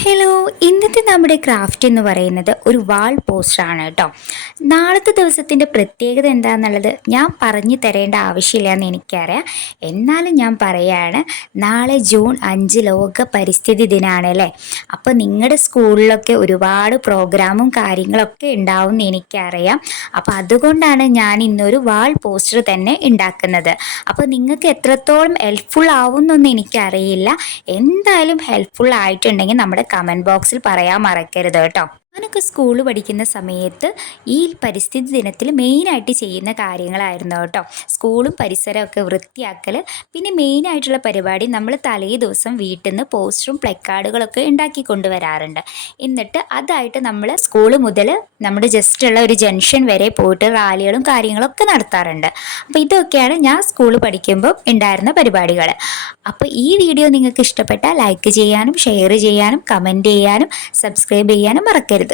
Hello ഇന്നത്തെ നമ്മുടെ craft എന്ന് പറയുന്നത് ഒരു വാൾ പോസ്റ്ററാണ് കേട്ടോ. നാളത്തെ ദിവസത്തിന്റെ പ്രത്യേകത എന്താണെന്നുള്ളത് ഞാൻ പറഞ്ഞു തരേണ്ട ആവശ്യമില്ല എന്ന് എനിക്കറിയാം. എന്നാലും ഞാൻ പറയാണ് നാളെ ജൂൺ അഞ്ച് ലോക പരിസ്ഥിതി ദിനമാണ് അല്ലേ? അപ്പോൾ നിങ്ങളുടെ സ്കൂളിലൊക്കെ ഒരുപാട് പ്രോഗ്രാമും കാര്യങ്ങളൊക്കെ ഉണ്ടാവും എന്ന് എനിക്കറിയാം. അപ്പോൾ അതുകൊണ്ടാണ് ഞാൻ ഇന്നൊരു വാൾ പോസ്റ്റർ തന്നെ ഉണ്ടാക്കുന്നത്. അപ്പോൾ നിങ്ങൾക്ക് എത്രത്തോളം ഹെൽപ്ഫുൾ ആവും എന്നൊന്നും എനിക്കറിയില്ല. എന്തായാലും ഹെൽപ്ഫുൾ ആയിട്ടുണ്ടെങ്കിൽ നമ്മുടെ കമന്റ് ബോക്സിൽ പറയാൻ മറക്കരുത് കേട്ടോ. ഞാനൊക്കെ സ്കൂൾ പഠിക്കുന്ന സമയത്ത് ഈ പരിസ്ഥിതി ദിനത്തിൽ മെയിനായിട്ട് ചെയ്യുന്ന കാര്യങ്ങളായിരുന്നു കേട്ടോ. സ്കൂളും പരിസരമൊക്കെ വൃത്തിയാക്കൽ പിന്നെ മെയിനായിട്ടുള്ള പരിപാടി നമ്മൾ തലേ ദിവസം വീട്ടിൽ നിന്ന് പോസ്റ്ററും പ്ലക്കാർഡുകളൊക്കെ ഉണ്ടാക്കി കൊണ്ടുവരാറുണ്ട്. എന്നിട്ട് അതായിട്ട് നമ്മൾ സ്കൂൾ മുതൽ നമ്മുടെ ജസ്റ്റ് ഉള്ള ഒരു ജംഗ്ഷൻ വരെ പോയിട്ട് റാലികളും കാര്യങ്ങളൊക്കെ നടത്താറുണ്ട്. അപ്പോൾ ഇതൊക്കെയാണ് ഞാൻ സ്കൂൾ പഠിക്കുമ്പോൾ ഉണ്ടായിരുന്ന പരിപാടികൾ. അപ്പോൾ ഈ വീഡിയോ നിങ്ങൾക്ക് ഇഷ്ടപ്പെട്ടാൽ ലൈക്ക് ചെയ്യാനും ഷെയർ ചെയ്യാനും കമന്റ് ചെയ്യാനും സബ്സ്ക്രൈബ് ചെയ്യാനും മറക്കരുത്.